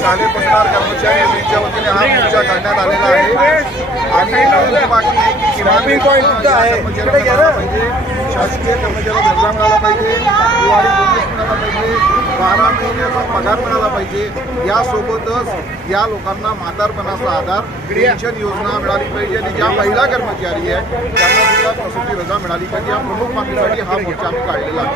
शालेय पगार कर्मचारी यांच्या वतीने हा मोर्चा काढण्यात आलेला आहे आणि बाकी किमान शासकीय कर्मचाऱ्यांना दर्जा मिळाला पाहिजे, दिवाळी बोनस मिळाला पाहिजे, 12 महिन्याचा पगार मिळाला पाहिजे, यासोबतच या लोकांना म्हातारपणाचा आधार पेन्शन योजना मिळाली पाहिजे आणि ज्या महिला कर्मचारी आहेत त्यांना सुद्धा प्रसूती रजा मिळाली पाहिजे. या प्रमुख मागणीसाठी हा मोर्चा आम्ही काढलेला आहे.